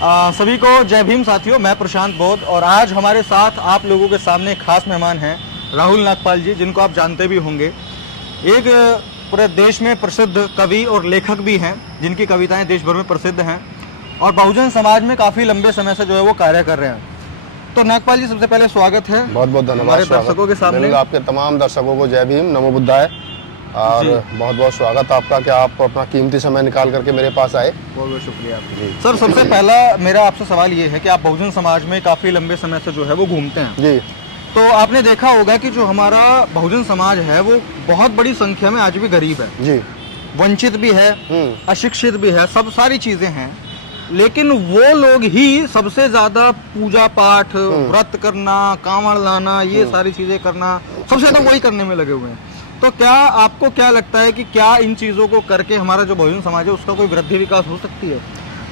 सभी को जय भीम साथियों, मैं प्रशांत बौद्ध और आज हमारे साथ आप लोगों के सामने खास मेहमान हैं राहुल नागपाल जी, जिनको आप जानते भी होंगे। एक पूरे देश में प्रसिद्ध कवि और लेखक भी हैं, जिनकी कविताएं देश भर में प्रसिद्ध हैं और बहुजन समाज में काफ़ी लंबे समय से जो है वो कार्य कर रहे हैं। तो नागपाल जी, सबसे पहले स्वागत है, बहुत बहुत धन्यवाद हमारे दर्शकों के सामने। आपके तमाम दर्शकों को जय भीम, नमो बुद्धाय और बहुत बहुत स्वागत आपका कि आप अपना कीमती समय निकाल करके मेरे पास आए। बहुत बहुत शुक्रिया आपका। सर, सबसे पहला मेरा आपसे सवाल ये है कि आप बहुजन समाज में काफ़ी लंबे समय से जो है वो घूमते हैं जी। तो आपने देखा होगा कि जो हमारा बहुजन समाज है वो बहुत बड़ी संख्या में आज भी गरीब है जी, वंचित भी है, अशिक्षित भी है, सब सारी चीजें हैं, लेकिन वो लोग ही सबसे ज्यादा पूजा पाठ, व्रत करना, कांवड़ लाना, ये सारी चीजें करना, सबसे ज्यादा वही करने में लगे हुए हैं। तो क्या आपको क्या लगता है कि क्या इन चीजों को करके हमारा जो बहुजन समाज है उसका कोई वृद्धि विकास हो सकती है?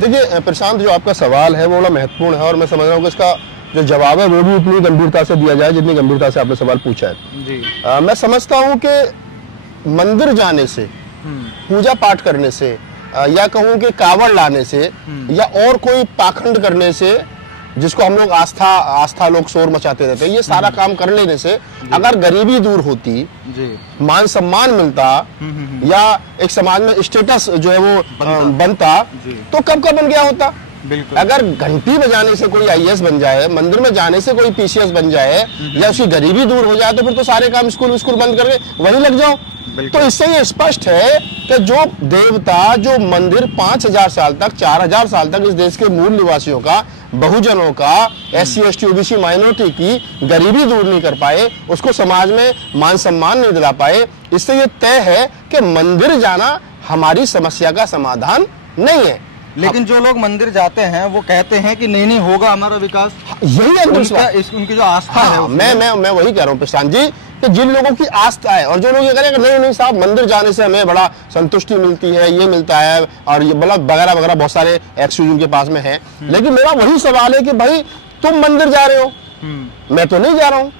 देखिए प्रशांत, जो आपका सवाल है वो बड़ा महत्वपूर्ण है और मैं समझ रहा हूँ कि इसका जो जवाब है वो भी उतनी गंभीरता से दिया जाए जितनी गंभीरता से आपने सवाल पूछा है जी। मैं समझता हूँ कि मंदिर जाने से, पूजा पाठ करने से या कहूँ कि कांवड़ लाने से या और कोई पाखंड करने से, जिसको हम लोग आस्था लोग शोर मचाते रहते हैं, ये सारा काम कर लेने से अगर गरीबी दूर होती, मान सम्मान मिलता या एक समाज में स्टेटस जो है वो बनता तो कब का बन गया होता। अगर घंटी बजाने से कोई आईएएस बन जाए, मंदिर में जाने से कोई पीसीएस बन जाए या उसकी गरीबी दूर हो जाए तो फिर तो सारे काम स्कूल बंद करके वहीं लग जाओ। तो इससे ये स्पष्ट है कि जो देवता, जो मंदिर 5000 साल तक, 4000 साल तक इस देश के मूल निवासियों का, बहुजनों का, SC ST OBC माइनॉरिटी की गरीबी दूर नहीं कर पाए, उसको समाज में मान सम्मान नहीं दिला पाए, इससे ये तय है कि मंदिर जाना हमारी समस्या का समाधान नहीं है। लेकिन जो लोग मंदिर जाते हैं वो कहते हैं कि नहीं होगा हमारा विकास, यही है उनकी जो आस्था है। मैं वही कह रहा हूँ प्रशांत जी कि जिन लोगों की आस्था है और जो लोग ये करें नहीं साहब, मंदिर जाने से हमें बड़ा संतुष्टि मिलती है, ये मिलता है और ये वगैरह वगैरह बहुत सारे एक्सक्यूज उनके पास में है। लेकिन मेरा वही सवाल है कि भाई तुम मंदिर जा रहे हो, मैं तो नहीं जा रहा हूँ।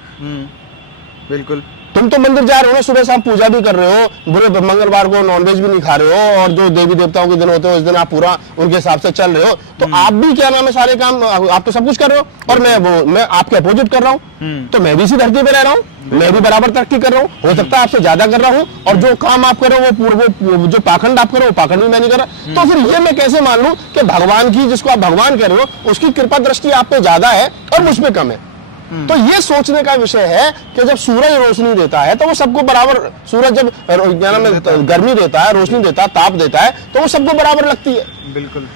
बिल्कुल, तुम तो मंदिर जा रहे हो ना, सुबह शाम पूजा भी कर रहे हो, बुरे मंगलवार को नॉनवेज भी नहीं खा रहे हो और जो देवी देवताओं के दिन होते हो उस दिन आप पूरा उनके हिसाब से चल रहे हो, तो आप भी क्या नाम है सारे काम, आप तो सब कुछ कर रहे हो और मैं आपके अपोजिट कर रहा हूँ। तो मैं भी इसी धरती पे रह रहा हूँ, मैं भी बराबर तरक्की कर रहा हूँ, हो सकता है आपसे ज्यादा कर रहा हूँ और जो काम आप कर रहे हो वो जो पाखंड आप कर रहे हो वो पाखंड भी मैं नहीं कर रहा। तो फिर ये मैं कैसे मान लूं कि भगवान की, जिसको आप भगवान कह रहे हो, उसकी कृपा दृष्टि आप पे ज्यादा है और मुझ पे कम है? तो ये सोचने का विषय है कि जब सूरज रोशनी देता है तो वो सबको बराबर, सूरज जब गर्मी देता है, रोशनी देता है, ताप देता है तो वो सबको बराबर लगती है। बिल्कुल,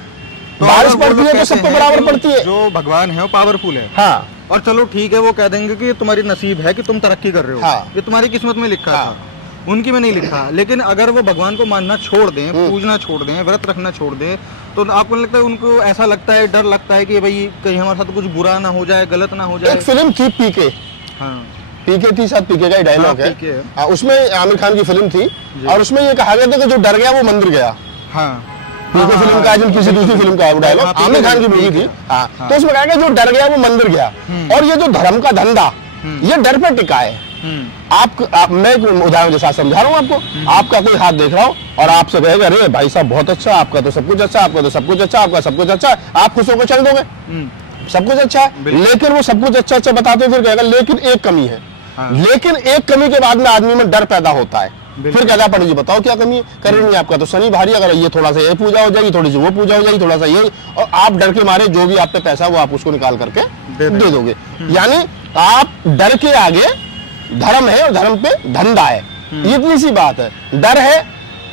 तो बारिश पड़ती है तो सबको बराबर पड़ती है। जो भगवान है वो पावरफुल है। हाँ, और चलो ठीक है, वो कह देंगे कि तुम्हारी नसीब है कि तुम तरक्की कर रहे हो। हाँ। ये तुम्हारी किस्मत में लिखा था, उनकी में नहीं लिखा। लेकिन अगर वो भगवान को मानना छोड़ दें, पूजना छोड़ दें, व्रत रखना छोड़ दें, तो आपको लगता है, उनको ऐसा लगता है, डर लगता है कि भाई कहीं हमारे साथ कुछ बुरा ना हो जाए, गलत ना हो जाए। एक फिल्म थी पीके, पीके थी, साथ पीके का ही डायलॉग है, उसमें आमिर खान की फिल्म थी और उसमें ये कहा गया था कि जो डर गया वो मंदिर गया। पीके फिल्म का किसी दूसरी फिल्म का डायलॉग, आमिर खान की मूवी थी। तो उसमें कहा गया जो डर गया वो मंदिर गया। और ये जो धर्म का धंधा, ये डर पे टिका है। मैं उदाहरण के साथ समझा रहा हूँ आपको। आपका कोई हाथ देख रहा हो और आपसे कहेगा अरे भाई साहब बहुत अच्छा, आपका तो सब कुछ अच्छा, आपका तो सब कुछ अच्छा, आपका सब कुछ अच्छा, आप खुश होकर चल दोगे, सब कुछ अच्छा है। लेकिन वो सब कुछ अच्छा अच्छा बताते फिर कहेगा लेकिन एक कमी है। लेकिन एक कमी के बाद में आदमी में डर पैदा होता है। फिर कहता पंडित जी बताओ क्या कमी है? करे नहीं, आपका तो शनि भारी, अगर ये थोड़ा सा ये पूजा हो जाएगी, थोड़ी सी वो पूजा हो जाएगी, थोड़ा सा ये, और आप डर के मारे जो भी आप पे पैसा वो आप उसको निकाल करके दे दोगे। यानी आप डर के आगे धर्म है और धर्म पे धंधा है, इतनी सी बात है। डर है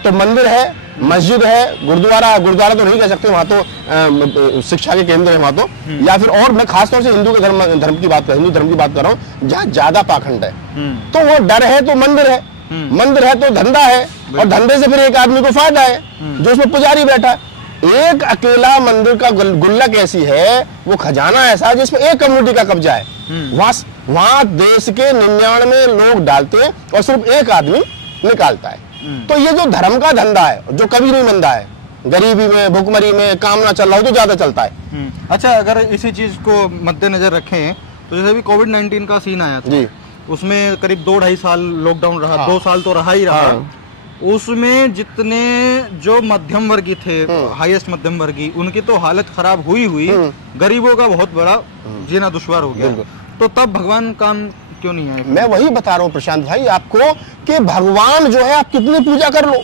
तो मंदिर है, मस्जिद है, गुरुद्वारा तो नहीं कह सकते, वहां तो शिक्षा के केंद्र है वहां तो, या फिर और मैं खासतौर से हिंदू के धर्म की बात कर, हिंदू धर्म की बात कर रहा हूँ, जहाँ ज्यादा पाखंड है। तो वो डर है तो मंदिर है, मंदिर है तो धंधा है, और धंधे से फिर एक आदमी को फायदा है जो उसमें पुजारी बैठा है। एक अकेला मंदिर का गुल्लक ऐसी है, वो खजाना ऐसा है जिसमें एक कम्युनिटी का कब्जा है। वहां देश के 99 लोग डालते हैं और सिर्फ एक आदमी निकालता है। तो ये जो धर्म का धंधा है जो कभी नहीं मंदा है, गरीबी में, भुखमरी में काम ना चल रहा हो तो ज्यादा चलता है। अच्छा, अगर इसी चीज को मद्देनजर रखें तो जैसे अभी कोविड-19 का सीन आया था, उसमें करीब 2-2.5 साल लॉकडाउन रहा, 2 साल तो रहा ही रहा। उसमें जितने जो मध्यम वर्गीय थे, हाईएस्ट मध्यम वर्गीय, उनकी तो हालत खराब हुई, गरीबों का बहुत बड़ा जीना दुश्वार हो गया। तो तब भगवान काम क्यों नहीं आए? मैं वही बता रहा हूँ प्रशांत भाई आपको कि भगवान जो है आप कितनी पूजा कर लो।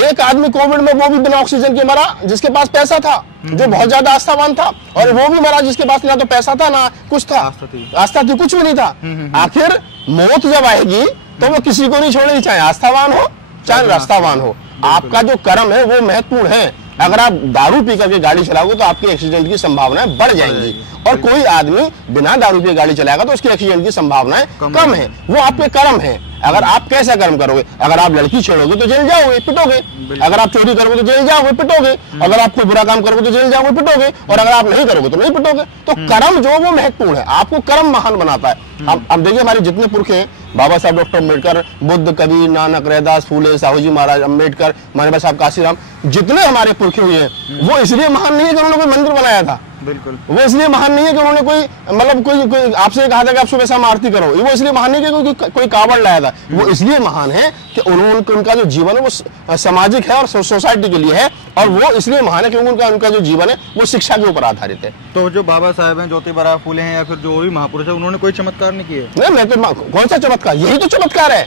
एक आदमी कोविड में वो भी बिना ऑक्सीजन के मरा जिसके पास पैसा था, जो बहुत ज्यादा आस्थावान था, और वो भी मरा जिसके पास ना तो पैसा था ना कुछ था, आस्था थी कुछ भी नहीं था। आखिर मौत जब आएगी तो वो किसी को नहीं छोड़ेगी, चाहे आस्थावान हो चाहे रास्तावान हो। आपका जो कर्म है वो महत्वपूर्ण है। अगर आप दारू पी करके गाड़ी चलाओगे तो आपके एक्सीडेंट की संभावनाएं बढ़ जाएंगी, और कोई आदमी बिना दारू पी गाड़ी चलाएगा तो उसके एक्सीडेंट की संभावनाएं कम है। वो आपके कर्म है। अगर आप कैसा कर्म करोगे, अगर आप लड़की छेड़ोगे तो जेल जाओगे, पिटोगे। अगर आप चोरी करोगे तो जेल जाओगे, पिटोगे। अगर आप कोई बुरा काम करोगे तो जेल जाओगे, पिटोगे। और अगर आप नहीं करोगे तो नहीं पिटोगे। तो कर्म जो वो महत्वपूर्ण है, आपको कर्म महान बनाता है। अब देखिए हमारे जितने पुरखे हैं, बाबा साहब डॉक्टर अम्बेडकर, बुद्ध, कबीर, नानक, रैदास, फूले, साहू जी महाराज, अम्बेडकर, मानव साहब काशीराम, जितने हमारे पुरखे हुए हैं वो इसलिए महान नहीं है कि उन्होंने कोई मंदिर बनाया था। बिल्कुल। वो इसलिए महान नहीं है कि उन्होंने कोई मतलब कोई आपसे कहा था कि आप सुबह शाम आरती करो। वो इसलिए महान नहीं है कि कोई कावड़ लाया था। वो इसलिए महान है कि उनका जो जीवन है वो सामाजिक है और सोसाइटी के लिए है, और वो इसलिए महान है क्योंकि उनका जो जीवन है वो शिक्षा के ऊपर आधारित है। तो जो बाबा साहब हैं, ज्योतिबा फूले हैं, या फिर जो भी महापुरुष है, उन्होंने कोई चमत्कार नहीं किए? नहीं, मैं तो कौन सा चमत्कार, यही तो चमत्कार है।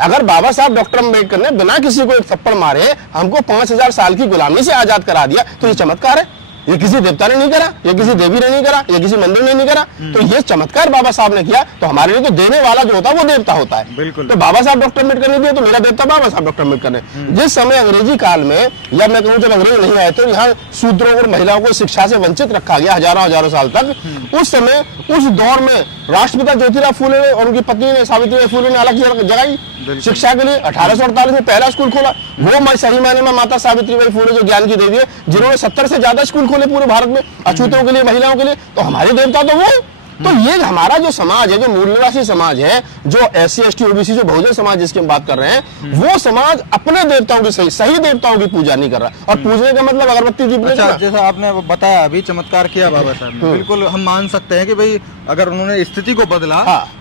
अगर बाबा साहब डॉक्टर अम्बेडकर ने बिना किसी को एक थप्पड़ मारे हमको 5000 साल की गुलामी से आजाद करा दिया, तो ये चमत्कार है। ये किसी देवता ने नहीं करा, ये किसी देवी ने नहीं करा, ये किसी मंदिर ने नहीं करा। तो ये चमत्कार बाबा साहब ने किया। तो हमारे लिए तो देने वाला जो होता है वो देवता होता है। बिल्कुल। तो बाबा साहब डॉक्टर अम्बेडकर ने दिया तो मेरा देवता बाबा साहब डॉक्टर अम्बेडकर ने। जिस समय अंग्रेजी काल में, या मैं कहूँ जब अंग्रेज नहीं आए थे, यहाँ शूद्रों और महिलाओं को शिक्षा से वंचित रखा गया हजारों साल तक। उस समय उस दौर में राष्ट्रपिता ज्योतिराव फूले और उनकी पत्नी ने सावित्रीबाई फूले ने अलग जगाई शिक्षा के लिए। 1848 में पहला स्कूल खोला। वो सही मायने में माता सावित्रीबाई फूले जो ज्ञान की देवी है, जिन्होंने 70 से ज्यादा स्कूल खोले पूरे भारत में, अछूतों के लिए, महिलाओं के लिए। तो हमारे देवता तो वो। तो ये हमारा जो समाज है, जो मूल्यवासी समाज है, जो SC ST OBC जो बहुजन समाज जिसकी हम बात कर रहे हैं, वो समाज अपने देवताओं की सही देवताओं की पूजा नहीं कर रहा। और पूजने का मतलब अगरबत्ती दीप नहीं। अच्छा, जैसा आपने बताया अभी चमत्कार किया बाबा साहब ने, बिल्कुल हम मान सकते हैं कि भाई अगर उन्होंने स्थिति को बदला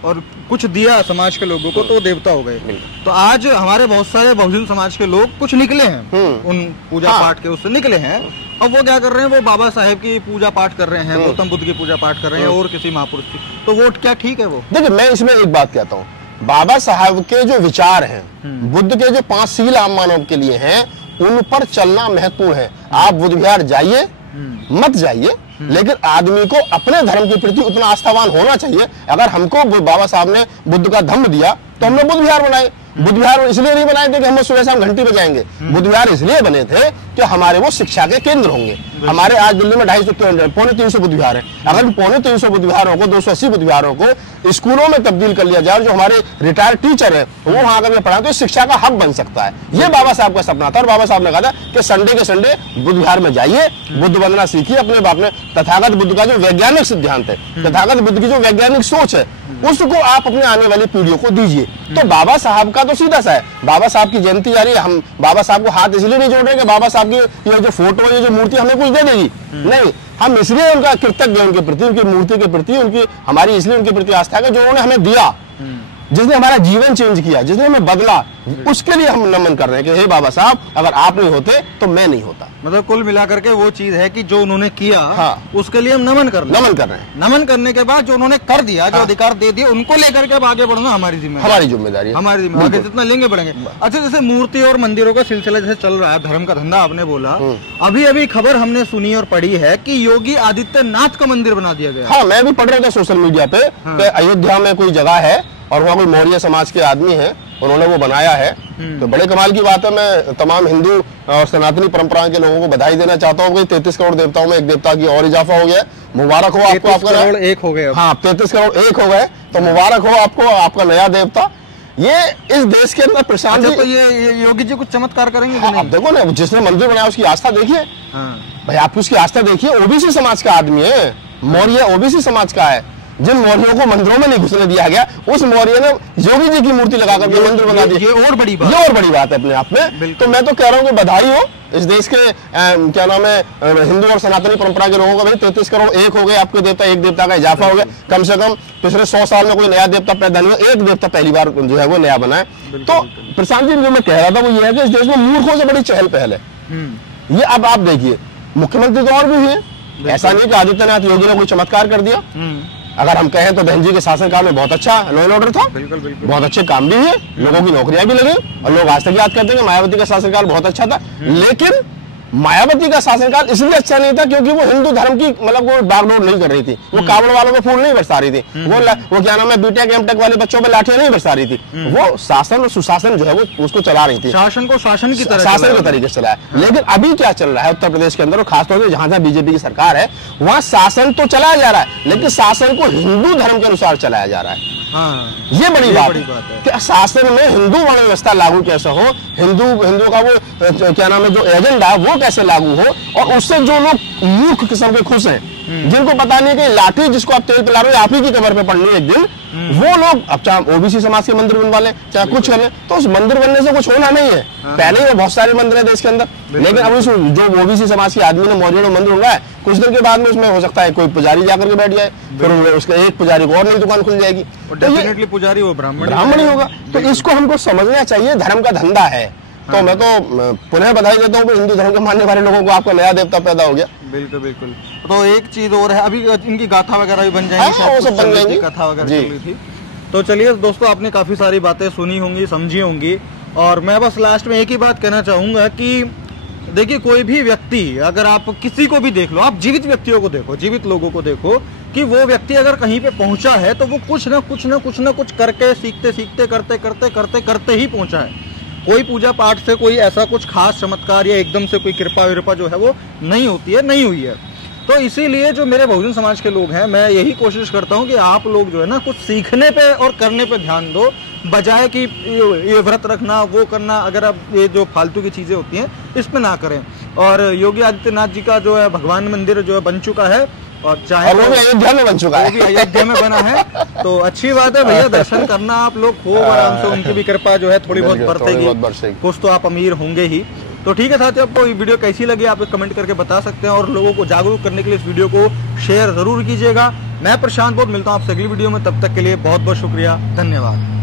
और कुछ दिया समाज के लोगों को तो देवता हो गए। तो आज हमारे बहुत सारे बहुजन समाज के लोग कुछ निकले हैं, उन पूजा पाठ के उससे निकले हैं। अब वो क्या कर रहे हैं, वो बाबा साहेब की पूजा पाठ कर रहे हैं, गौतम बुद्ध की पूजा पाठ कर रहे हैं, और किसी महापुरुष की। तो वो क्या ठीक है? वो देखिए, मैं इसमें एक बात कहता हूँ, बाबा साहब के जो विचार हैं, बुद्ध के जो 5 सील आम मानव के लिए हैं, उन पर चलना महत्वपूर्ण है। आप बुद्ध विहार जाइए मत जाइए, लेकिन आदमी को अपने धर्म के प्रति उतना आस्थावान होना चाहिए। अगर हमको बाबा साहब ने बुद्ध का धम्म दिया तो हमने बुद्ध विहार बनाए। बुद्ध विहार इसलिए नहीं बनाए थे कि हम सुबह शाम घंटी बजाएंगे। बुद्ध विहार इसलिए बने थे कि हमारे वो शिक्षा के केंद्र होंगे। हमारे आज दिल्ली में 250 पौने 300 बुद्ध विहार है। अगर पौने 300 बुद्ध विहारों को, 280 बुद्ध विहारों को स्कूलों में तब्दील कर लिया जाए, जो हमारे रिटायर्ड टीचर है वो वहां आकर पढ़ा, तो शिक्षा का हब बन सकता है। ये बाबा साहब का सपना था। और बाबा साहब ने कहा था कि संडे के संडे बुद्ध विहार में जाइए, बुद्ध वंदना सीखिए, अपने बाप ने तथागत बुद्ध का जो वैज्ञानिक सिद्धांत है, तथागत बुद्ध की जो वैज्ञानिक सोच है, उसको आप अपने आने वाली पीढ़ियों को दीजिए। तो बाबा साहब का तो सीधा सा है। बाबा साहब की जयंती आ रही है, हम बाबा साहब को हाथ इसलिए नहीं जोड़ रहे कि बाबा साहब की ये जो फोटो, ये जो मूर्ति हमें कुछ दे देगी, नहीं। हम इसलिए उनका कृतज्ञ, उनके प्रति, उनकी मूर्ति के प्रति, उनकी हमारी इसलिए उनके प्रति आस्था है जो उन्होंने हमें दिया, जिसने हमारा जीवन चेंज किया, जिसने हमें बदला, उसके लिए हम नमन कर रहे हैं कि हे बाबा साहब, अगर आप नहीं होते तो मैं नहीं होता। मतलब कुल मिलाकर के वो चीज है कि जो उन्होंने किया, उसके लिए हम नमन कर रहे हैं। नमन करने के बाद जो उन्होंने कर दिया, जो अधिकार दे दिए, उनको लेकर के अब आगे बढ़ना हमारी जिम्मेदारी, हमारी जिम्मेदारी है। हमारी जिम्मेदारी, जितना लेंगे बढ़ेंगे। अच्छा, जैसे मूर्ति और मंदिरों का सिलसिला जैसे चल रहा है, धर्म का धंधा आपने बोला, अभी अभी खबर हमने सुनी और पढ़ी है कि योगी आदित्यनाथ का मंदिर बना दिया गया। हाँ, मैं भी पढ़ रहा था सोशल मीडिया पे, अयोध्या में कोई जगह है और वहाँ कोई मौर्य समाज के आदमी है, उन्होंने वो बनाया है। तो बड़े कमाल की बात है। मैं तमाम हिंदू और सनातनी परंपरा के लोगों को बधाई देना चाहता हूँ कि 33 करोड़ देवताओं में एक देवता की और इजाफा हो गया। मुबारक हो आपको, आपका 33 करोड़ एक हो गए। हाँ, 33 करोड़ एक हो गए, तो मुबारक हो आपको, आपका नया देवता। ये इस देश के अंदर प्रशांत जी, तो ये योगी जी कुछ चमत्कार करेंगे? हाँ, अब देखो ना, जिसने मंदिर बनाया उसकी आस्था देखिए। भाई आप उसकी आस्था देखिए, ओबीसी समाज का आदमी है, मौर्य ओबीसी समाज का है। जिन मौर्यों को मंदिरों में नहीं घुसने दिया गया, उस मौर्य ने योगी जी की मूर्ति लगा करके मंदिर बना दी। ये और बड़ी बात, ये और बड़ी बात है अपने आप में। तो मैं तो कह रहा हूँ कि बधाई हो इस देश के क्या नाम है हिंदू और सनातनी परंपरा के लोगों को। भाई 33 करोड़ एक हो गए आपके देवता, एक देवता का इजाफा हो गया। कम से कम पिछले 100 साल में कोई नया देवता पैदा नहीं हुआ, एक देवता पहली बार जो है वो नया बना है। तो प्रशांत जी जो मैं कह रहा था वो ये है कि इस देश में मूर्खों से बड़ी चहल पहल है। ये अब आप देखिए, मुख्यमंत्री तो और भी हुए, ऐसा नहीं कि आदित्यनाथ योगी ने कोई चमत्कार कर दिया। अगर हम कहें तो बहन जी के शासनकाल में बहुत अच्छा लॉ एंड ऑर्डर था, बिल्कुल बिल्कुल, बहुत अच्छे काम भी हुए, लोगों की नौकरियां भी लगी, और लोग आज तक याद करते हैं कि मायावती का शासनकाल बहुत अच्छा था। लेकिन मायावती का शासनकाल इसलिए अच्छा नहीं था क्योंकि वो हिंदू धर्म की मतलब वो बागडोर नहीं कर रही थी, वो कावड़ वालों को फूल नहीं बरसा रही थी, वो क्या नाम है बीटेक एमटेक वाले बच्चों पे लाठियां नहीं बरसा रही थी। वो शासन और सुशासन जो है वो उसको चला रही थी, शासन को शासन की तरह, शासन के तरीके से चलाया। लेकिन अभी क्या चल रहा है उत्तर प्रदेश के अंदर, और खासतौर से जहां जहां बीजेपी की सरकार है वहां शासन तो चलाया जा रहा है, लेकिन शासन को हिंदू धर्म के अनुसार चलाया जा रहा है। ये बड़ी बात है कि शासन में हिंदू वर्ण व्यवस्था लागू कैसे हो, हिंदू का वो क्या नाम है जो एजेंडा वो कैसे लागू हो, और उससे जो लोग मूर्ख किस्म के खुश हैं, जिनको पता नहीं कि लाठी जिसको आप तेल पिला रहे हो आप ही की कमर पे पड़नी है एक दिन, वो लोग अब चाहे ओबीसी समाज के मंदिर बनवा लें चाहे कुछ करें, तो उस मंदिर बनने से कुछ होना नहीं है। पहले ही बहुत सारे मंदिर है देश के अंदर, लेकिन अब उस जो ओबीसी समाज के आदमी ने मौजूद मंदिर बनवाया है, कुछ दिन के बाद में उसमें हो सकता है कोई पुजारी जाकर के बैठ जाए, फिर उसके एक पुजारी को और नई दुकान खुल जाएगी, डेफिनेटली पुजारी वो ब्राह्मण ही होगा। तो इसको हमको समझना चाहिए, धर्म का धंधा है। तो मैं तो पुनः बधाई देता हूँ हिंदू धर्म के मानने वाले लोगों को, आपका नया देवता पैदा हो गया। बिल्कुल बिल्कुल। तो एक चीज और है, अभी इनकी गाथा वगैरह भी बन जाएंगी, वो सब बन जाएंगी, कथा वगैरह चल रही थी। तो चलिए दोस्तों, आपने काफी सारी बातें सुनी होंगी, समझी होंगी, और मैं बस लास्ट में एक ही बात कहना चाहूंगा कि देखिए कोई भी व्यक्ति, अगर आप किसी को भी देख लो, आप जीवित व्यक्तियों को देखो, जीवित लोगों को देखो कि वो व्यक्ति अगर कहीं पे पहुंचा है तो वो कुछ ना कुछ करके सीखते सीखते करते ही पहुंचा है। कोई पूजा पाठ से कोई ऐसा कुछ खास चमत्कार या एकदम से कोई कृपा विरपा जो है वो नहीं होती है, नहीं हुई है। तो इसीलिए जो मेरे बहुजन समाज के लोग हैं, मैं यही कोशिश करता हूं कि आप लोग जो है ना कुछ सीखने पे और करने पे ध्यान दो, बजाय कि ये व्रत रखना वो करना, अगर आप ये जो फालतू की चीजें होती हैं इस पे ना करें। और योगी आदित्यनाथ जी का जो है भगवान मंदिर जो है बन चुका है, और चाहे वो भी अयोध्या में बन चुका है, वो भी अयोध्या में बना है, तो अच्छी बात है भैया, दर्शन करना आप लोग खूब आराम से, उनकी भी कृपा जो है थोड़ी बहुत बरतेगी, कुछ तो आप अमीर होंगे ही। तो ठीक है साथियों, आपको ये वीडियो कैसी लगी आप कमेंट करके बता सकते हैं, और लोगों को जागरूक करने के लिए इस वीडियो को शेयर जरूर कीजिएगा। मैं प्रशांत बहुत मिलता हूँ आपसे अगली वीडियो में, तब तक के लिए बहुत बहुत शुक्रिया, धन्यवाद।